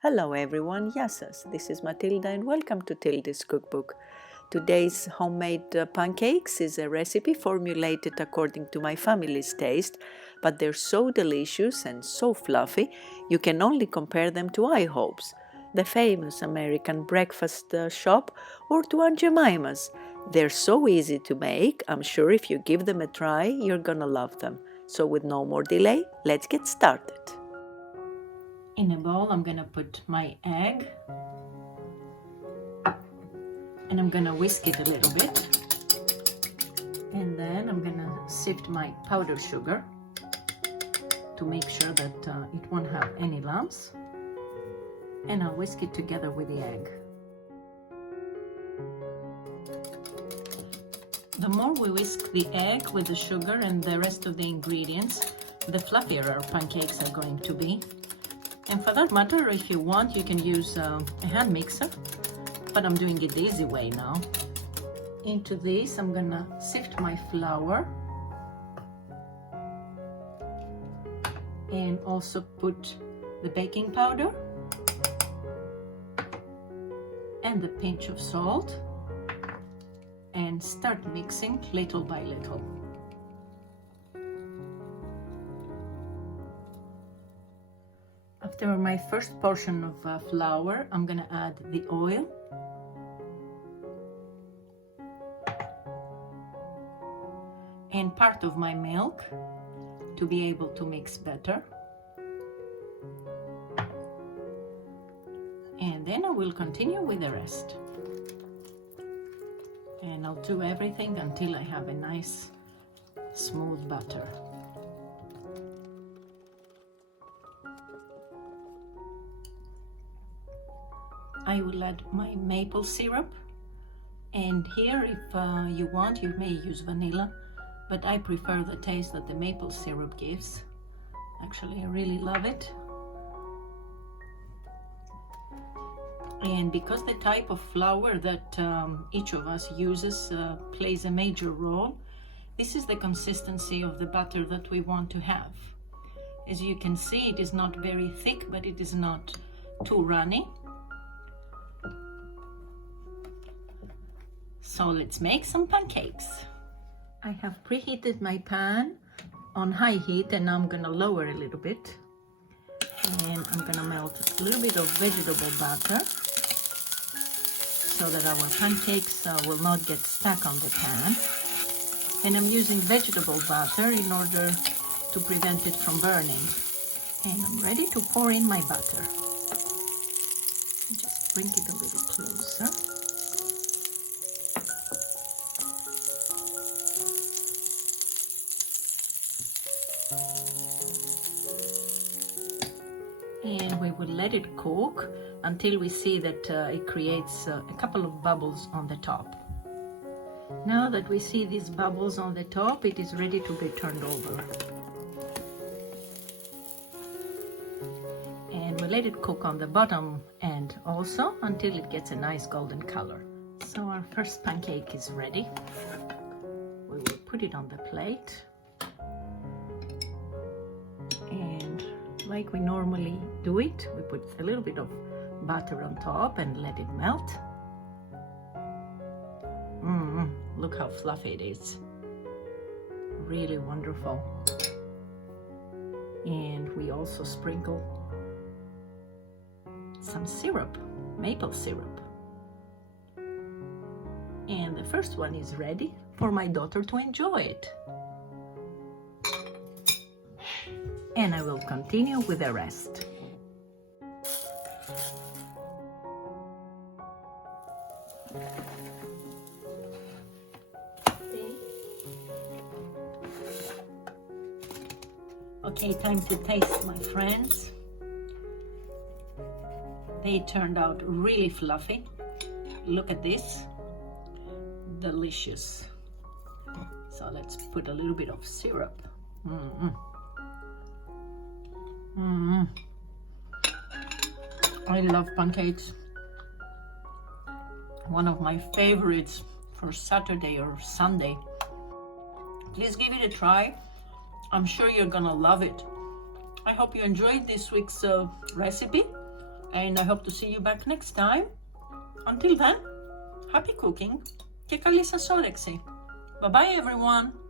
Hello everyone, Yassas. This is Matilda and welcome to Tilda's Cookbook. Today's homemade pancakes is a recipe formulated according to my family's taste, but they're so delicious and so fluffy, you can only compare them to I.H.O.P's, the famous American breakfast shop, or to Aunt Jemima's. They're so easy to make, I'm sure if you give them a try, you're gonna love them. So with no more delay, let's get started. In a bowl, I'm gonna put my egg and I'm gonna whisk it a little bit, and then I'm gonna sift my powdered sugar to make sure that it won't have any lumps, and I'll whisk it together with the egg. The more we whisk the egg with the sugar and the rest of the ingredients, the fluffier our pancakes are going to be. And for that matter, if you want, you can use a hand mixer, but I'm doing it the easy way now. Into this, I'm gonna sift my flour and also put the baking powder and the pinch of salt and start mixing little by little. After my first portion of flour, I'm gonna add the oil and part of my milk to be able to mix better. And then I will continue with the rest. And I'll do everything until I have a nice smooth batter. I will add my maple syrup, and here if you want, you may use vanilla, but I prefer the taste that the maple syrup gives. Actually, I really love it. And because the type of flour that each of us uses plays a major role, this is the consistency of the batter that we want to have. As you can see, it is not very thick, but it is not too runny. So let's make some pancakes. I have preheated my pan on high heat, and now I'm gonna lower a little bit. And I'm gonna melt a little bit of vegetable batter so that our pancakes will not get stuck on the pan. And I'm using vegetable butter in order to prevent it from burning. And I'm ready to pour in my butter. Just bring it a little closer. And we will let it cook until we see that it creates a couple of bubbles on the top. Now that we see these bubbles on the top, it is ready to be turned over. And we let it cook on the bottom end also until it gets a nice golden color. So our first pancake is ready. We will put it on the plate. And like we normally do it, we put a little bit of butter on top and let it melt. Look how fluffy it is. Really wonderful. And we also sprinkle some syrup, maple syrup. And the first one is ready for my daughter to enjoy it. And I will continue with the rest. Okay, time to taste, my friends. They turned out really fluffy. Look at this. Delicious. So let's put a little bit of syrup. I love pancakes. One of my favorites for Saturday or Sunday. Please give it a try. I'm sure you're gonna love it. I hope you enjoyed this week's recipe. and I hope to see you back next time. Until then, happy cooking και καλή σας όρεξη. Bye bye everyone.